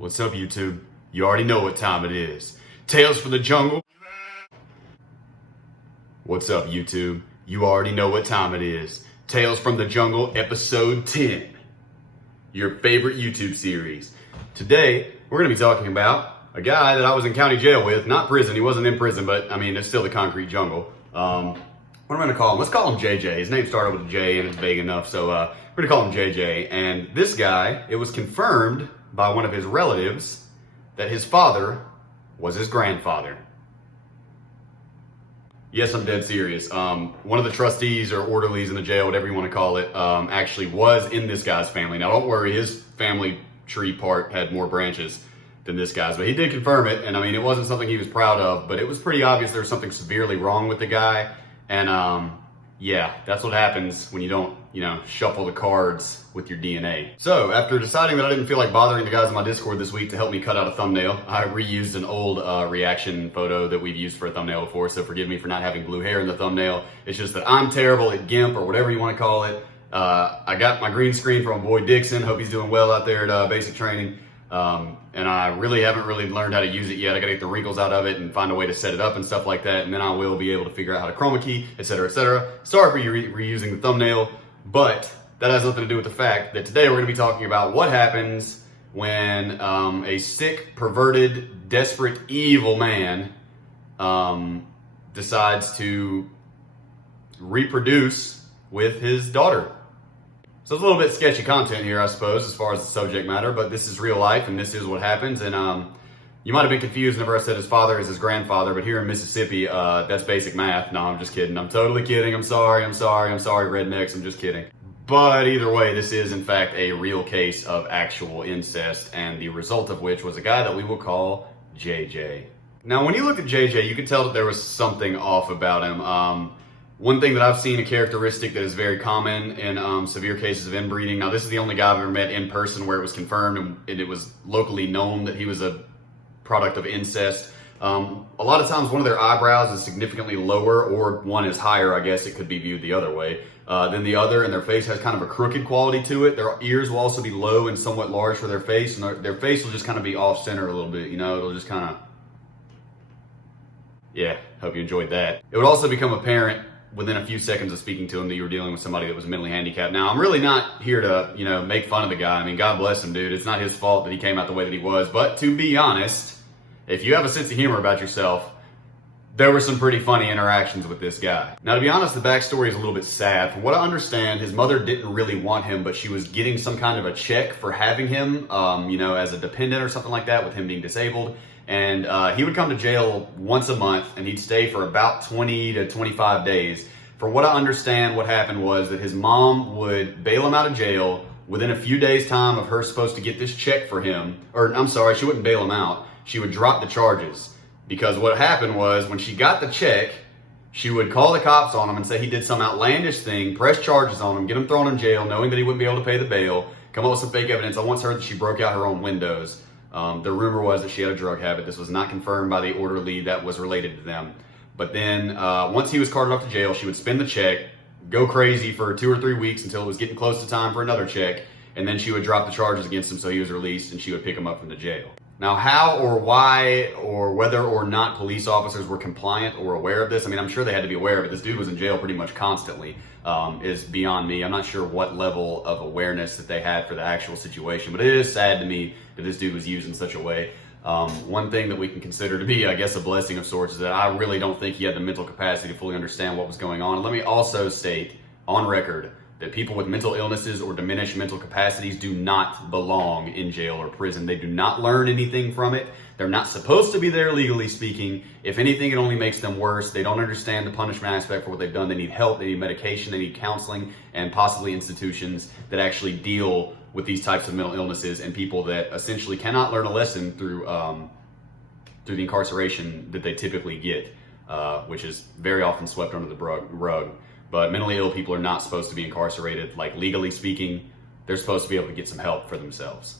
What's up, YouTube? You already know what time it is. Tales from the Jungle. What's up, YouTube? You already know what time it is. Tales from the Jungle, episode 10. Your favorite YouTube series. Today, we're going to be talking about a guy that I was in county jail with. Not prison. He wasn't in prison, but I mean, it's still the concrete jungle. What am I going to call him? Let's call him JJ. His name started with a J and it's vague enough, so we're going to call him JJ. And this guy, it was confirmed by one of his relatives that his father was his grandfather. Yes, I'm dead serious. One of the trustees or orderlies in the jail, whatever you want to call it, actually was in this guy's family. Now, don't worry, his family tree part had more branches than this guy's, but he did confirm it. And I mean, it wasn't something he was proud of, but it was pretty obvious there was something severely wrong with the guy. And yeah, that's what happens when you don't, shuffle the cards with your DNA. So after deciding that I didn't feel like bothering the guys in my Discord this week to help me cut out a thumbnail, I reused an old reaction photo that we've used for a thumbnail before, so forgive me for not having blue hair in the thumbnail. It's just that I'm terrible at GIMP or whatever you want to call it. I got my green screen from my boy Dixon. Hope he's doing well out there at basic training. And I really haven't learned how to use it yet. I gotta get the wrinkles out of it and find a way to set it up and stuff like that. And then I will be able to figure out how to chroma key, etc., etc. Sorry for you reusing the thumbnail, but that has nothing to do with the fact that today we're gonna be talking about what happens when a sick, perverted, desperate, evil man decides to reproduce with his daughter. So it's a little bit sketchy content here, I suppose, as far as the subject matter, but this is real life and this is what happens. And you might have been confused whenever I said his father is his grandfather, but here in Mississippi, that's basic math. No, I'm just kidding. I'm totally kidding. I'm sorry, rednecks. I'm just kidding. But either way, this is in fact a real case of actual incest, and the result of which was a guy that we will call JJ. Now, when you look at JJ, you can tell that there was something off about him. One thing that I've seen, a characteristic that is very common in severe cases of inbreeding. Now, this is the only guy I've ever met in person where it was confirmed and it was locally known that he was a product of incest. A lot of times one of their eyebrows is significantly lower, or one is higher, I guess it could be viewed the other way, than the other, and their face has kind of a crooked quality to it. Their ears will also be low and somewhat large for their face, and their face will just kind of be off-center a little bit, it'll just kind of... Yeah, hope you enjoyed that. It would also become apparent within a few seconds of speaking to him that you were dealing with somebody that was mentally handicapped. Now, I'm really not here to, make fun of the guy. I mean, God bless him, dude. It's not his fault that he came out the way that he was. But to be honest, if you have a sense of humor about yourself, there were some pretty funny interactions with this guy. Now, to be honest, the backstory is a little bit sad. From what I understand, his mother didn't really want him, but she was getting some kind of a check for having him, as a dependent or something like that, with him being disabled. And he would come to jail once a month, and he'd stay for about 20 to 25 days. From what I understand, what happened was that his mom would bail him out of jail within a few days' time of her supposed to get this check for him. Or, I'm sorry, she wouldn't bail him out. She would drop the charges. Because what happened was, when she got the check, she would call the cops on him and say he did some outlandish thing, press charges on him, get him thrown in jail, knowing that he wouldn't be able to pay the bail, come up with some fake evidence. I once heard that she broke out her own windows. The rumor was that she had a drug habit. This was not confirmed by the orderly that was related to them. But then once he was carted off to jail, she would spend the check, go crazy for 2 or 3 weeks until it was getting close to time for another check, and then she would drop the charges against him so he was released, and she would pick him up from the jail. Now, how or why or whether or not police officers were compliant or aware of this, I mean, I'm sure they had to be aware of it. This dude was in jail pretty much constantly, is beyond me. I'm not sure what level of awareness that they had for the actual situation, but it is sad to me that this dude was used in such a way. One thing that we can consider to be, I guess, a blessing of sorts is that I really don't think he had the mental capacity to fully understand what was going on. And let me also state on record that people with mental illnesses or diminished mental capacities do not belong in jail or prison. They do not learn anything from it. They're not supposed to be there, legally speaking. If anything, it only makes them worse. They don't understand the punishment aspect for what they've done. They need help, they need medication, they need counseling, and possibly institutions that actually deal with these types of mental illnesses and people that essentially cannot learn a lesson through the incarceration that they typically get, which is very often swept under the rug. But mentally ill people are not supposed to be incarcerated. Like, legally speaking, they're supposed to be able to get some help for themselves.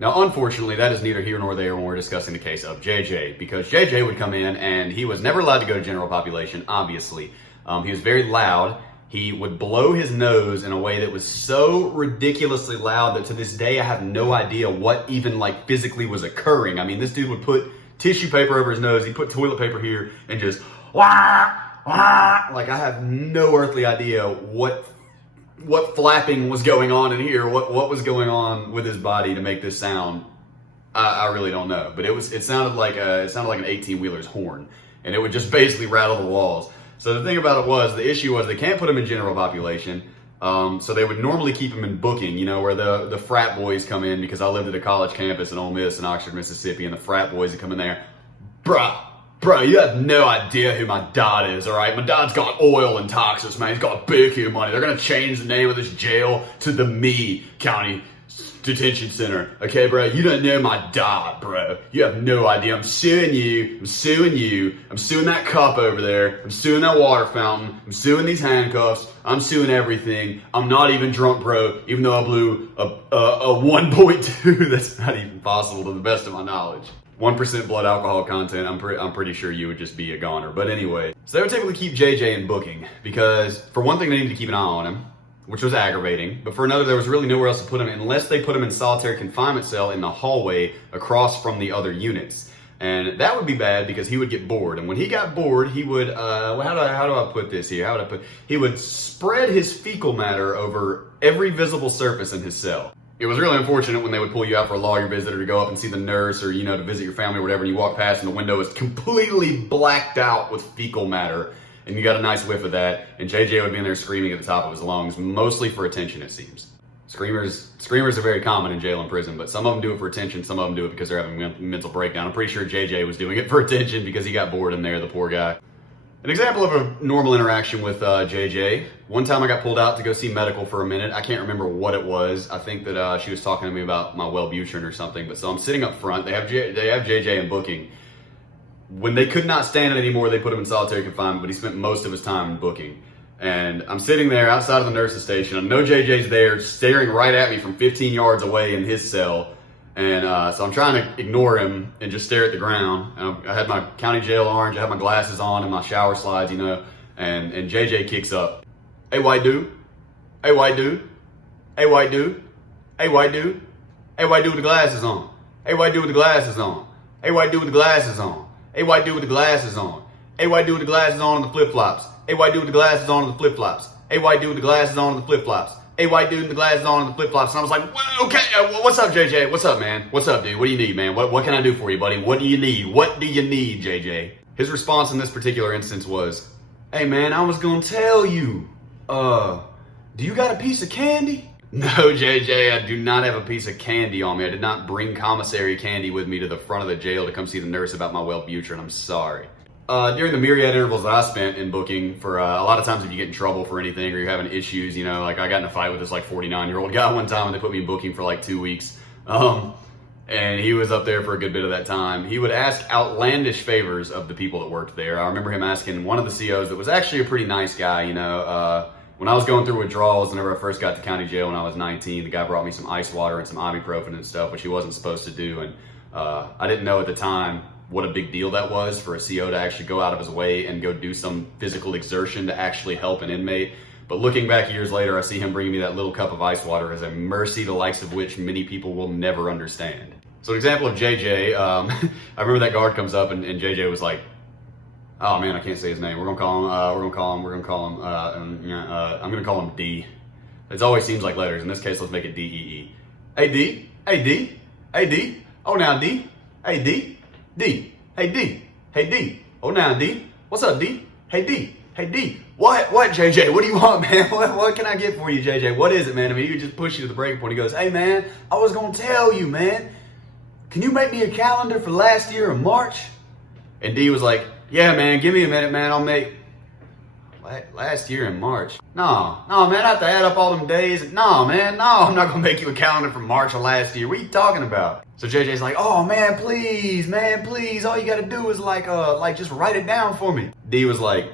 Now, unfortunately, that is neither here nor there when we're discussing the case of JJ, because JJ would come in and he was never allowed to go to general population, obviously. He was very loud. he would blow his nose in a way that was so ridiculously loud that to this day I have no idea what even like physically was occurring. I mean, this dude would put tissue paper over his nose, he'd put toilet paper here, and just wah, wah. Like, I have no earthly idea what flapping was going on in here, what was going on with his body to make this sound. I really don't know, but it sounded like an 18-wheeler's horn, and it would just basically rattle the walls. So the thing about it was, the issue was they can't put him in general population, so they would normally keep him in booking, you know, where the frat boys come in, because I lived at a college campus in Ole Miss in Oxford, Mississippi, and the frat boys would come in there. Bruh, you have no idea who my dad is, all right? My dad's got oil in Texas, man. He's got big money. They're going to change the name of this jail to the Me County Detention Center. Okay, bro? You don't know my dad, bro. You have no idea. I'm suing you. I'm suing you. I'm suing that cup over there. I'm suing that water fountain. I'm suing these handcuffs. I'm suing everything. I'm not even drunk, bro, even though I blew a 1.2. That's not even possible to the best of my knowledge. 1% blood alcohol content, I'm pretty sure you would just be a goner. But anyway, so they would typically keep JJ in booking because for one thing, they needed to keep an eye on him, which was aggravating. But for another, there was really nowhere else to put him unless they put him in solitary confinement cell in the hallway across from the other units. And that would be bad because he would get bored. And when he got bored, he would, how do I put this here? He would spread his fecal matter over every visible surface in his cell. It was really unfortunate when they would pull you out for a lawyer visit or to go up and see the nurse or, you know, to visit your family or whatever, and you walk past and the window is completely blacked out with fecal matter, and you got a nice whiff of that, and JJ would be in there screaming at the top of his lungs, mostly for attention, it seems. Screamers are very common in jail and prison, but some of them do it for attention, some of them do it because they're having a mental breakdown. I'm pretty sure JJ was doing it for attention because he got bored in there, the poor guy. An example of a normal interaction with JJ. One time I got pulled out to go see medical for a minute. I can't remember what it was. I think that she was talking to me about my Wellbutrin or something. But so I'm sitting up front. They have JJ in booking. When they could not stand it anymore, they put him in solitary confinement, but he spent most of his time in booking. And I'm sitting there outside of the nurse's station. I know JJ's there staring right at me from 15 yards away in his cell. And so I'm trying to ignore him and just stare at the ground. And I had my county jail orange, I had my glasses on and my shower slides, you know, and JJ kicks up. Hey, white dude. Hey, white dude. Hey, white dude. Hey, white dude. Hey, white dude with the glasses on. Hey, white dude with the glasses on. Hey, white dude with the glasses on. Hey, white dude with the glasses on. Hey, white dude with the glasses on and the flip-flops. Hey, white dude with the glasses on and the flip-flops. Hey, white dude with the glasses on and the flip-flops. Hey, white dude with the glasses on and the flip-flops. And I was like, well, okay, what's up, JJ? What's up, man? What's up, dude? What do you need, man? What can I do for you, buddy? What do you need? What do you need, JJ? His response in this particular instance was, hey, man, I was gonna tell you, do you got a piece of candy? No, JJ, I do not have a piece of candy on me. I did not bring commissary candy with me to the front of the jail to come see the nurse about my Wellbutrin. I'm sorry. During the myriad intervals that I spent in booking for a lot of times if you get in trouble for anything or you're having issues, you know, like I got in a fight with this like 49-year-old guy one time and they put me in booking for like 2 weeks. And he was up there for a good bit of that time. He would ask outlandish favors of the people that worked there. I remember him asking one of the COs that was actually a pretty nice guy, you know, when I was going through withdrawals, whenever I first got to county jail when I was 19, the guy brought me some ice water and some ibuprofen and stuff, which he wasn't supposed to do. And I didn't know at the time what a big deal that was for a CO to actually go out of his way and go do some physical exertion to actually help an inmate. But looking back years later, I see him bringing me that little cup of ice water as a mercy, the likes of which many people will never understand. So an example of JJ, I remember that guard comes up and JJ was like, oh man, I can't say his name. I'm gonna call him D. It always seems like letters. In this case, let's make it D-E-E. Hey D, hey D, hey D. Oh now D, hey D. D, hey D, hey D, oh now D, what's up D, hey D, hey D, what JJ, what do you want, man, what can I get for you, JJ, what is it, man? I mean, he would just push you to the breaking point. He goes, hey man, I was gonna tell you, man, can you make me a calendar for last year in March? And D was like, yeah man, give me a minute, man, I'll make, last year in March? No, man, I have to add up all them days. No, man, no, I'm not gonna make you a calendar for March of last year. What are you talking about? So JJ's like, oh man, please, all you gotta do is like just write it down for me. D was like,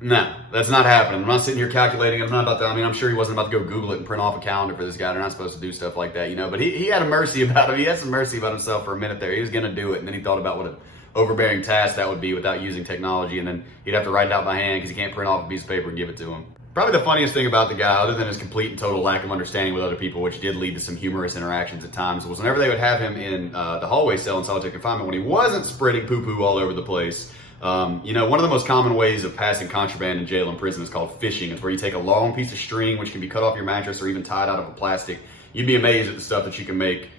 no, that's not happening. I'm not sitting here calculating it. I'm not about to, I mean, I'm sure he wasn't about to go Google it and print off a calendar for this guy. They're not supposed to do stuff like that, you know, but he had a mercy about him. He had some mercy about himself for a minute there. He was gonna do it, and then he thought about what an overbearing task that would be without using technology, and then he'd have to write it out by hand because he can't print off a piece of paper and give it to him. Probably the funniest thing about the guy, other than his complete and total lack of understanding with other people, which did lead to some humorous interactions at times, was whenever they would have him in the hallway cell in solitary confinement, when he wasn't spreading poo-poo all over the place. You know, one of the most common ways of passing contraband in jail and prison is called fishing. It's where you take a long piece of string, which can be cut off your mattress or even tied out of a plastic. You'd be amazed at the stuff that you can make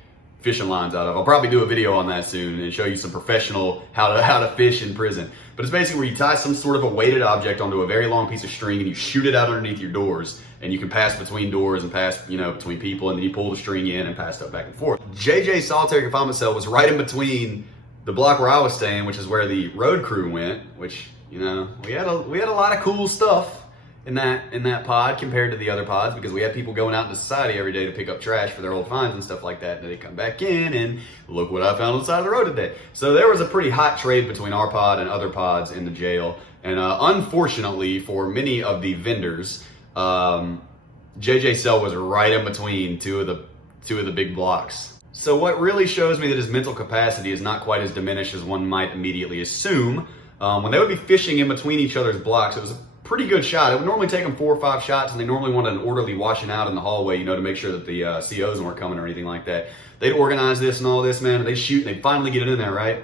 fishing lines out of. I'll probably do a video on that soon and show you some professional how to fish in prison. But it's basically where you tie some sort of a weighted object onto a very long piece of string and you shoot it out underneath your doors, and you can pass between doors and pass, you know, between people, and then you pull the string in and pass stuff back and forth. JJ's solitary confinement cell was right in between the block where I was staying, which is where the road crew went, which, you know, we had a lot of cool stuff in that pod compared to the other pods, because we had people going out into society every day to pick up trash for their old finds and stuff like that, and they come back in and look what I found on the side of the road today. So there was a pretty hot trade between our pod and other pods in the jail, and unfortunately for many of the vendors, JJ's cell was right in between two of the big blocks. So what really shows me that his mental capacity is not quite as diminished as one might immediately assume, when they would be fishing in between each other's blocks, it was a pretty good shot. It would normally take them 4 or 5 shots, and they normally wanted an orderly washing out in the hallway, you know, to make sure that the COs weren't coming or anything like that. They'd organize this and all this, man, and they'd shoot, and they'd finally get it in there, right?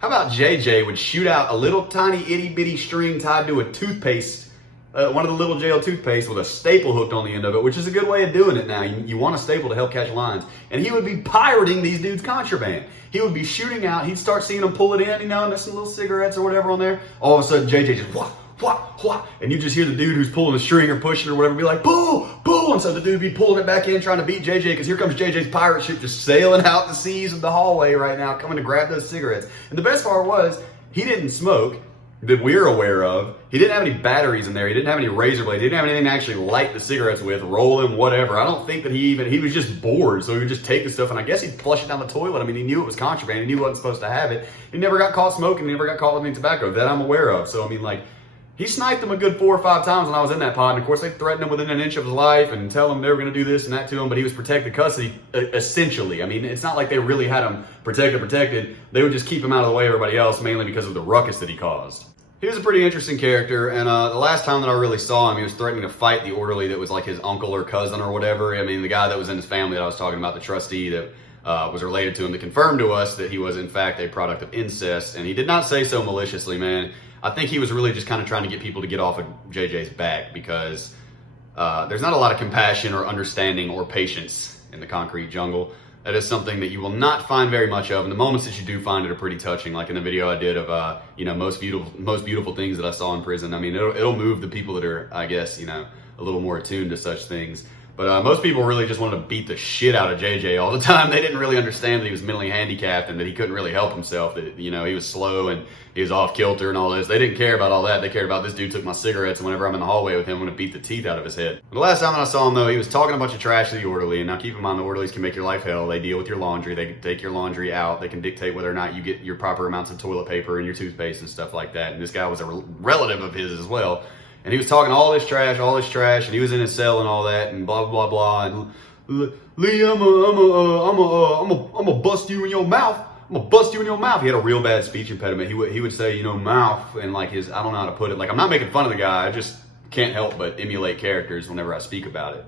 How about JJ would shoot out a little tiny itty-bitty string tied to a toothpaste, one of the little jail toothpaste with a staple hooked on the end of it, which is a good way of doing it now. You want a staple to help catch lines. And he would be pirating these dudes' contraband. He would be shooting out, he'd start seeing them pull it in, you know, and there's some little cigarettes or whatever on there. All of a sudden, JJ just, wah, wah, wah, and you just hear the dude who's pulling the string or pushing or whatever be like, pull, pull, and so the dude would be pulling it back in, trying to beat JJ, because here comes JJ's pirate ship just sailing out the seas of the hallway right now, coming to grab those cigarettes. And the best part was, he didn't smoke, that we're aware of. He didn't have any batteries in there. He didn't have any razor blades. He didn't have anything to actually light the cigarettes with, roll them, whatever. I don't think that he was just bored, so he would just take the stuff, and I guess he'd flush it down the toilet. I mean, he knew it was contraband. He knew he wasn't supposed to have it. He never got caught smoking. He never got caught with any tobacco. That I'm aware of. So, I mean, like, he sniped them a good 4 or 5 times when I was in that pod, and of course they threatened him within an inch of his life and tell him they were going to do this and that to him, but he was protected custody, essentially. I mean, it's not like they really had him protected. They would just keep him out of the way of everybody else, mainly because of the ruckus that he caused. He was a pretty interesting character, and the last time that I really saw him, he was threatening to fight the orderly that was like his uncle or cousin or whatever. I mean, the guy that was in his family that I was talking about, the trustee that was related to him, that confirmed to us that he was in fact a product of incest, and he did not say so maliciously, man. I think he was really just kind of trying to get people to get off of JJ's back, because there's not a lot of compassion or understanding or patience in the concrete jungle. That is something that you will not find very much of, and the moments that you do find it are pretty touching. Like in the video I did of you know, most beautiful things that I saw in prison. I mean, it'll move the people that are, I guess, you know, a little more attuned to such things. But most people really just wanted to beat the shit out of JJ all the time. They didn't really understand that he was mentally handicapped and that he couldn't really help himself. That, you know, he was slow and he was off kilter and all this. They didn't care about all that. They cared about, this dude took my cigarettes, and whenever I'm in the hallway with him, I'm going to beat the teeth out of his head. The last time that I saw him, though, he was talking a bunch of trash to the orderly. And now keep in mind, the orderlies can make your life hell. They deal with your laundry. They can take your laundry out. They can dictate whether or not you get your proper amounts of toilet paper and your toothpaste and stuff like that. And this guy was a relative of his as well. And he was talking all this trash, and he was in his cell and all that, and blah, blah, blah. And Lee, I'm gonna bust you in your mouth. I'm gonna bust you in your mouth. He had a real bad speech impediment. He would say, you know, mouth, and like his, I don't know how to put it. Like, I'm not making fun of the guy. I just can't help but emulate characters whenever I speak about it.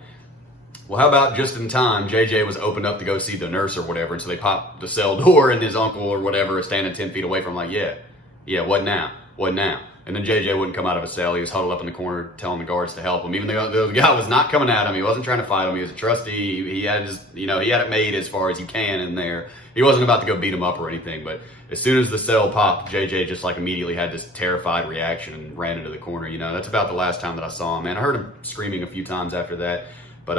Well, how about just in time, JJ was opened up to go see the nurse or whatever, and so they popped the cell door, and his uncle or whatever is standing 10 feet away from him, like, yeah, what now? And then JJ wouldn't come out of his cell. He was huddled up in the corner telling the guards to help him. Even though the guy was not coming at him, he wasn't trying to fight him. He was a trustee. He had his, you know, he had it made as far as he can in there. He wasn't about to go beat him up or anything. But as soon as the cell popped, JJ just like immediately had this terrified reaction and ran into the corner. You know, that's about the last time that I saw him, man. I heard him screaming a few times after that. But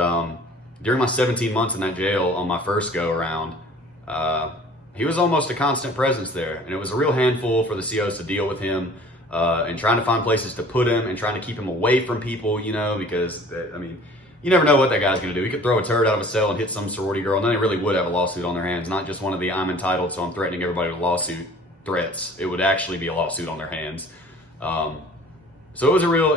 during my 17 months in that jail on my first go around, he was almost a constant presence there. And it was a real handful for the COs to deal with him. And trying to find places to put him and trying to keep him away from people, you know, because, I mean, you never know what that guy's going to do. He could throw a turd out of a cell and hit some sorority girl, and then they really would have a lawsuit on their hands, not just one of the I'm entitled, so I'm threatening everybody with lawsuit threats. It would actually be a lawsuit on their hands. So it was a real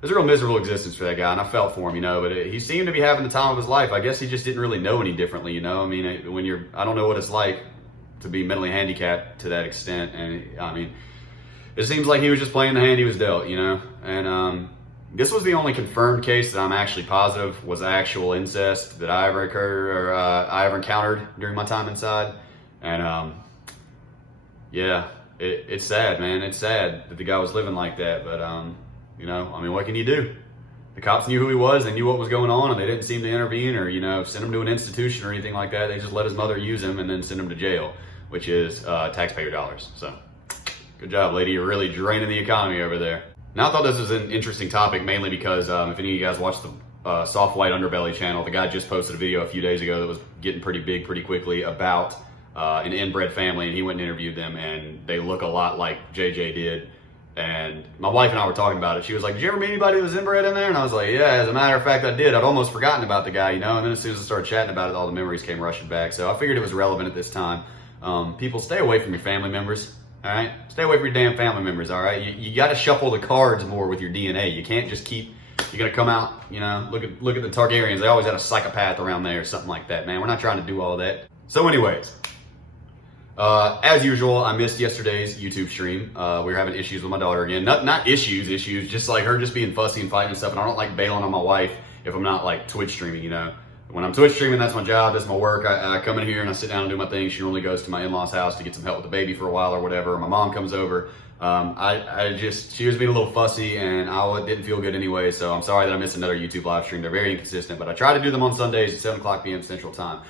miserable existence for that guy, and I felt for him, you know, but he seemed to be having the time of his life. I guess he just didn't really know any differently, you know. I mean, I don't know what it's like to be mentally handicapped to that extent, and I mean, it seems like he was just playing the hand he was dealt, you know? And this was the only confirmed case that I'm actually positive was actual incest that I ever I ever encountered during my time inside. And yeah, it's sad, man. It's sad that the guy was living like that. But you know, I mean, what can you do? The cops knew who he was, they knew what was going on, and they didn't seem to intervene or, you know, send him to an institution or anything like that. They just let his mother use him and then send him to jail, which is taxpayer dollars. So, good job, lady. You're really draining the economy over there. Now, I thought this was an interesting topic, mainly because if any of you guys watch the Soft White Underbelly channel, the guy just posted a video a few days ago that was getting pretty big pretty quickly about an inbred family, and he went and interviewed them, and they look a lot like JJ did. And my wife and I were talking about it. She was like, did you ever meet anybody that was inbred in there? And I was like, yeah, as a matter of fact, I did. I'd almost forgotten about the guy, you know, and then as soon as I started chatting about it, all the memories came rushing back. So I figured it was relevant at this time. People, stay away from your family members, all right? Stay away from your damn family members, all right? You got to shuffle the cards more with your DNA. You can't just keep, you're going to come out, you know, look at the Targaryens. They always had a psychopath around there or something like that, man. We're not trying to do all that. So anyways, as usual, I missed yesterday's YouTube stream. We were having issues with my daughter again. Not issues, just like her just being fussy and fighting and stuff. And I don't like bailing on my wife if I'm not like Twitch streaming, you know. When I'm Twitch streaming, that's my job, that's my work. I come in here and I sit down and do my thing. She normally goes to my in-laws house to get some help with the baby for a while or whatever. My mom comes over. She was being a little fussy and I didn't feel good anyway. So I'm sorry that I missed another YouTube live stream. They're very inconsistent, but I try to do them on Sundays at 7 o'clock p.m. Central Time.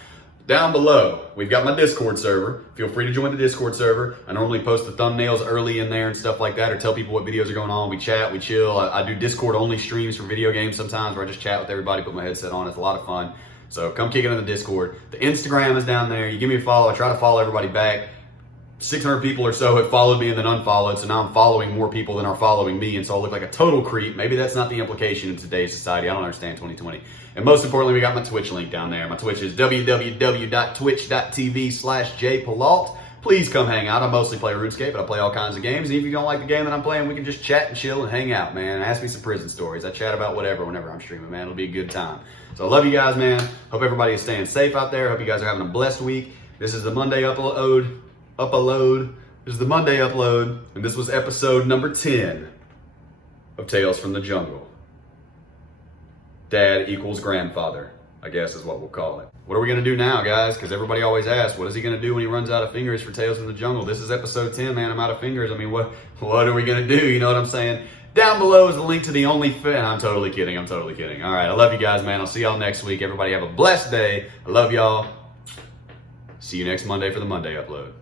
Down below, we've got my Discord server. Feel free to join the Discord server. I normally post the thumbnails early in there and stuff like that, or tell people what videos are going on. We chat, we chill. I do Discord-only streams for video games sometimes where I just chat with everybody, put my headset on. It's a lot of fun. So come kick it in the Discord. The Instagram is down there. You give me a follow. I try to follow everybody back. 600 people or so have followed me and then unfollowed, so now I'm following more people than are following me, and so I look like a total creep. Maybe that's not the implication in today's society. I don't understand 2020. And most importantly, we got my Twitch link down there. My Twitch is www.twitch.tv/jpillault. Please come hang out. I mostly play RuneScape, but I play all kinds of games. And if you don't like the game that I'm playing, we can just chat and chill and hang out, man. Ask me some prison stories. I chat about whatever whenever I'm streaming, man. It'll be a good time. So I love you guys, man. Hope everybody is staying safe out there. Hope you guys are having a blessed week. This is the Monday upload. This is the Monday upload, and this was episode number 10 of Tales from the Jungle. Dad equals grandfather, I guess is what we'll call it. What are we going to do now, guys? Because everybody always asks, what is he going to do when he runs out of fingers for Tales from the Jungle? This is episode 10, man. I'm out of fingers. I mean, what are we going to do? You know what I'm saying? Down below is the link to the OnlyFans. I'm totally kidding. All right, I love you guys, man. I'll see y'all next week. Everybody have a blessed day. I love y'all. See you next Monday for the Monday upload.